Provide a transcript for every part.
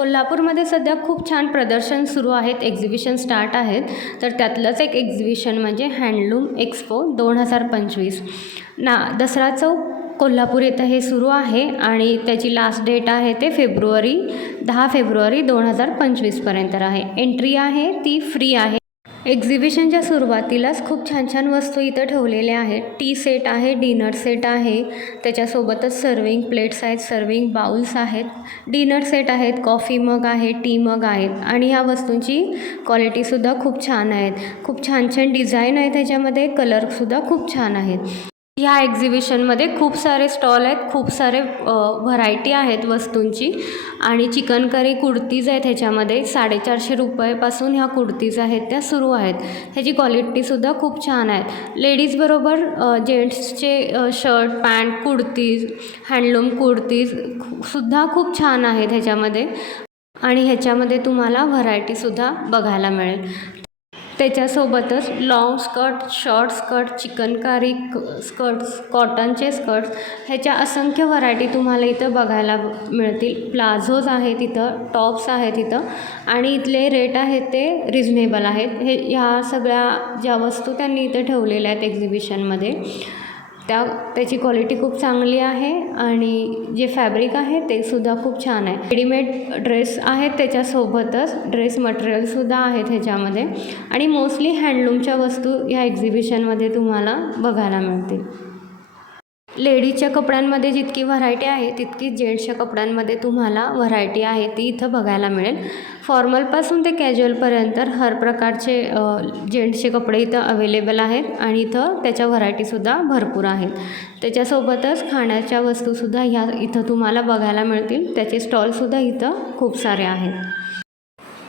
कोल्हापूरमध्ये सध्या खूप छान प्रदर्शन सुरू आहेत एक्झिबिशन स्टार्ट आहेत. तर त्यातलंच एक एक्झिबिशन म्हणजे हँडलूम एक्सपो दोन हजार पंचवीस. ना दसरा चौक कोल्हापूर येथे हे सुरू आहे आणि त्याची लास्ट डेट आहे ते फेब्रुवारी दहा फेब्रुवारी दोन हजार पंचवीसपर्यंत आहे. एंट्री आहे ती फ्री आहे. एक्झिबिशनच्या सुरुवातीलाच खूप छान छान वस्तू इथं ठेवलेल्या आहेत. टी सेट आहे डिनर सेट आहे. त्याच्यासोबतच सर्विंग प्लेट्स आहेत सर्विंग बाउल्स आहेत. डिनर सेट आहेत कॉफी मग आहे टी मग आहेत. आणि ह्या वस्तूंची क्वालिटीसुद्धा खूप छान आहेत. खूप छान छान डिझाईन आहे त्याच्यामध्ये कलरसुद्धा खूप छान आहेत. ह्या एक्झिबिशनमध्ये खूप सारे स्टॉल आहेत खूप सारे व्हरायटी आहेत वस्तूंची. आणि चिकन करी कुर्तीज आहेत ह्याच्यामध्ये. साडेचारशे रुपयेपासून ह्या कुर्तीज आहेत त्या सुरू आहेत. ह्याची क्वालिटीसुद्धा खूप छान आहे. लेडीजबरोबर जेंट्सचे shirt pant kurtis handloom kurtis सुद्धा खूप छान आहेत ह्याच्यामध्ये. आणि ह्याच्यामध्ये तुम्हाला व्हरायटीसुद्धा बघायला मिळेल. त्याच्यासोबतच long skirt short skirt chikankari skirts कॉटनचे स्कर्ट्स ह्याच्या असंख्य व्हरायटी तुम्हाला इथं बघायला मिळतील. प्लाझोज आहेत इथं टॉप्स आहेत इथं आणि इथले रेट आहेत ते रिजनेबल आहेत. हे ह्या सगळ्या ज्या वस्तू त्यांनी इथं ठेवलेल्या आहेत एक्झिबिशनमध्ये त्या त्याची क्वालिटी खूप चांगली आहे आणि जे फॅब्रिक आहे ते सुद्धा खूप छान आहे. रेडीमेड ड्रेस आहेत त्याच्यासोबतच ड्रेस मटेरियलसुद्धा आहेत ह्याच्यामध्ये. आणि मोस्टली हँडलूमच्या वस्तू ह्या एक्झिबिशनमध्ये तुम्हाला बघायला मिळतील. लेडीजच्या कपड्यांमध्ये जितकी व्हरायटी आहे तितकी जेंट्सच्या कपड्यांमध्ये तुम्हाला व्हरायटी आहे ती इथं बघायला मिळेल. फॉर्मलपासून ते कॅज्युअलपर्यंत हर प्रकारचे जेंट्सचे कपडे इथं अवेलेबल आहेत आणि इथं त्याच्या व्हरायटीसुद्धा भरपूर आहेत. त्याच्यासोबतच खाण्याच्या वस्तूसुद्धा ह्या इथं तुम्हाला बघायला मिळतील. त्याचे स्टॉलसुद्धा इथं खूप सारे आहेत.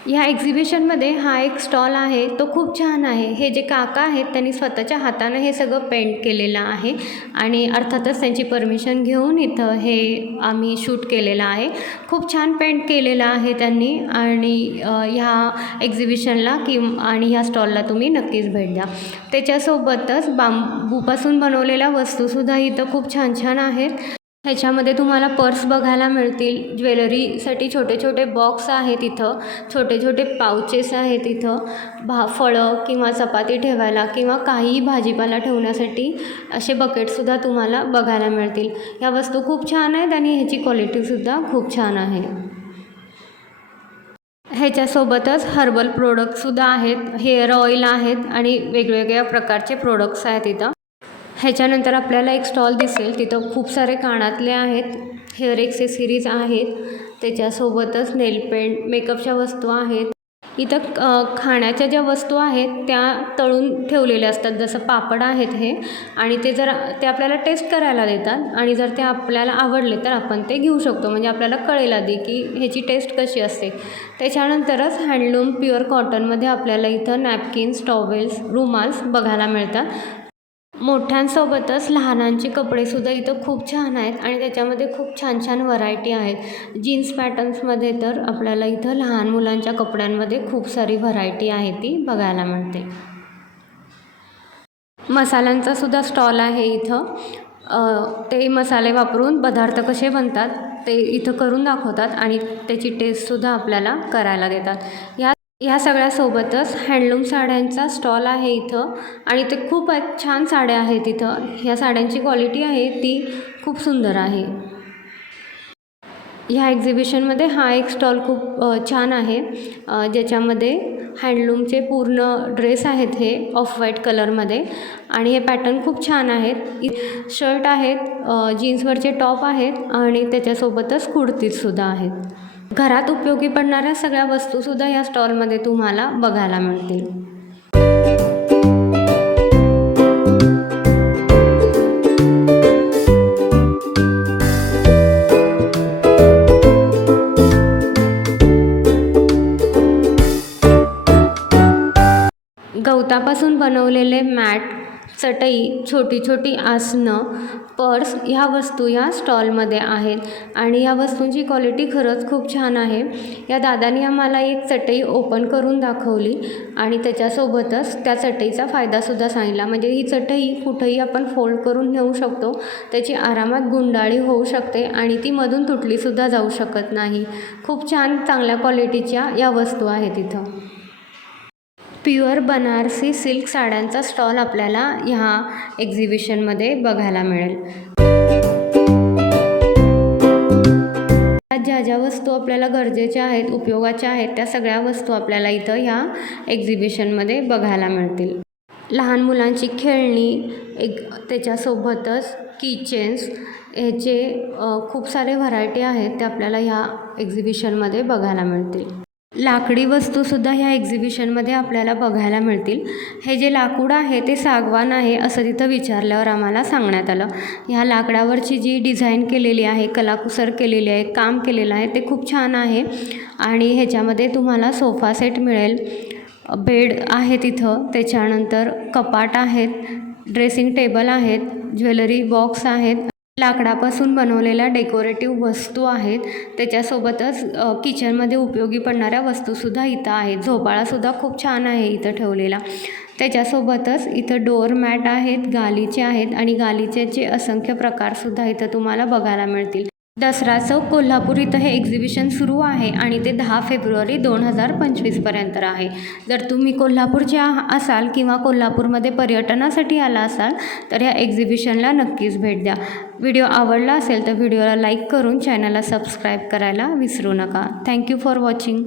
ह्या एक्झिबिशनमध्ये हा एक स्टॉल आहे. तो खूप छान आहे. हे जे काका आहेत त्यांनी स्वतःच्या हातानं हे सगळं पेंट केलेलं आहे आणि अर्थातच त्यांची परमिशन घेऊन इथं हे आम्ही शूट केलेलं आहे. खूप छान पेंट केलेलं आहे त्यांनी आणि ह्या एक्झिबिशनला कि आणि ह्या स्टॉलला तुम्ही नक्कीच भेट द्या. त्याच्यासोबतच बांबूपासून बनवलेल्या वस्तूसुद्धा इथं खूप छान छान आहेत. ह्याच्यामध्ये तुम्हाला पर्स बघायला मिळतील ज्वेलरीसाठी छोटे छोटे बॉक्स आहेत इथं छोटे छोटे पाउचेस आहेत इथं भा फळं किंवा चपाती ठेवायला किंवा काहीही भाजीपाला ठेवण्यासाठी असे बकेटसुद्धा तुम्हाला बघायला मिळतील. ह्या वस्तू खूप छान आहेत आणि ह्याची क्वालिटीसुद्धा खूप छान आहे. ह्याच्यासोबतच हर्बल प्रोडक्टसुद्धा आहेत हेअर ऑइल आहेत आणि वेगवेगळ्या प्रकारचे प्रोडक्ट्स आहेत इथं. ह्याच्यानंतर आपल्याला एक स्टॉल दिसेल. तिथं खूप सारे कानातले आहेत हेअर एक्सेसरीज आहेत. त्याच्यासोबतच नेलपेंट मेकअपच्या वस्तू आहेत. इथं खाण्याच्या ज्या वस्तू आहेत त्या तळून ठेवलेल्या असतात. जसं पापड आहेत हे. आणि ते जर ते आपल्याला टेस्ट करायला देतात. आणि जर ते आपल्याला आवडले तर आपण ते घेऊ शकतो. म्हणजे आपल्याला कळेल आधी की ह्याची टेस्ट कशी असते. त्याच्यानंतरच हँडलूम प्युअर कॉटनमध्ये आपल्याला इथं नॅपकिन्स टॉवेल्स रुमाल्स बघायला मिळतात. मोठ्यांसोबतच लहानांचे कपडेसुद्धा इथं खूप छान आहेत आणि त्याच्यामध्ये खूप छान छान व्हरायटी आहेत. जीन्स पॅटर्न्समध्ये तर आपल्याला इथं लहान मुलांच्या कपड्यांमध्ये खूप सारी व्हरायटी आहे ती बघायला मिळते. मसाल्यांचा सुद्धा स्टॉल आहे इथं. ते मसाले वापरून पदार्थ कसे बनतात ते इथं करून दाखवतात आणि त्याची टेस्टसुद्धा आपल्याला करायला देतात. या ह्या सगळ्यासोबतच हँडलूम साड्यांचा स्टॉल आहे इथं आणि ते खूप छान साड्या आहेत इथं. ह्या साड्यांची क्वालिटी आहे ती खूप सुंदर आहे. ह्या एक्झिबिशनमध्ये हा एक स्टॉल खूप छान आहे. ज्याच्यामध्ये हँडलूमचे पूर्ण ड्रेस आहेत हे ऑफ व्हाईट कलरमध्ये आणि हे पॅटर्न खूप छान आहेत. शर्ट आहेत जीन्सवरचे टॉप आहेत आणि त्याच्यासोबतच कुर्तीजसुद्धा आहेत. घरात उपयोगी पडणाऱ्या सगळ्या वस्तूसुद्धा या स्टॉलमध्ये तुम्हाला बघायला मिळतील. गवतापासून बनवलेले मॅट चटई छोटी छोटी आसनं पर्स ह्या वस्तू या स्टॉलमध्ये आहेत. आणि या वस्तूंची क्वालिटी खरंच खूप छान आहे. या दादांनी आम्हाला एक चटई ओपन करून दाखवली आणि त्याच्यासोबतच त्या चटईचा फायदासुद्धा सांगितला. म्हणजे ही चटई कुठंही आपण फोल्ड करून नेऊ शकतो. त्याची आरामात गुंडाळी होऊ शकते आणि ती मधून तुटलीसुद्धा जाऊ शकत नाही. खूप छान चांगल्या क्वालिटीच्या या वस्तू आहेत इथं. प्युअर बनारसी सिल्क साड्यांचा स्टॉल आपल्याला ह्या एक्झिबिशनमध्ये बघायला मिळेल. ज्या ज्या वस्तू आपल्याला गरजेच्या आहेत उपयोगाच्या आहेत त्या सगळ्या वस्तू आपल्याला इथं ह्या एक्झिबिशनमध्ये बघायला मिळतील. लहान मुलांची खेळणी एक त्याच्यासोबतच किचन्स ह्याचे खूप सारे व्हरायटी आहेत ते आपल्याला ह्या एक्झिबिशनमध्ये बघायला मिळतील. लाकडी वस्तूसुद्धा ह्या एक्झिबिशनमध्ये आपल्याला बघायला मिळतील. हे जे लाकूड आहे ते सागवान आहे असं तिथं विचारल्यावर आम्हाला सांगण्यात आलं. ह्या लाकडावरची जी डिझाईन केलेली आहे कलाकुसर केलेली आहे काम केलेलं आहे ते खूप छान आहे. आणि ह्याच्यामध्ये तुम्हाला सोफा सेट मिळेल. बेड आहे तिथं. त्याच्यानंतर कपाट आहेत ड्रेसिंग टेबल आहेत ज्वेलरी बॉक्स आहेत लाकडापासून बनवलेल्या डेकोरेटिव्ह वस्तू आहेत. त्याच्यासोबतच किचनमध्ये उपयोगी पडणाऱ्या वस्तूसुद्धा इथं आहेत. झोपाळासुद्धा खूप छान आहे इथं ठेवलेला. त्याच्यासोबतच इथं डोअर मॅट आहेत गालीचे आहेत आणि गालीचेचे असंख्य प्रकारसुद्धा इथं तुम्हाला बघायला मिळतील. दसरा चौक कोल्हापूर इथं हे एक्झिबिशन सुरू आहे आणि ते दहा फेब्रुवारी दोन हजार पंचवीसपर्यंत आहे. जर तुम्ही कोल्हापूरचे आ- असाल किंवा कोल्हापूरमध्ये पर्यटनासाठी आला असाल तर या एक्झिबिशनला नक्कीच भेट द्या. व्हिडिओ आवडला असेल तर व्हिडिओला लाईक करून चॅनलला सबस्क्राईब करायला विसरू नका. Thank you for watching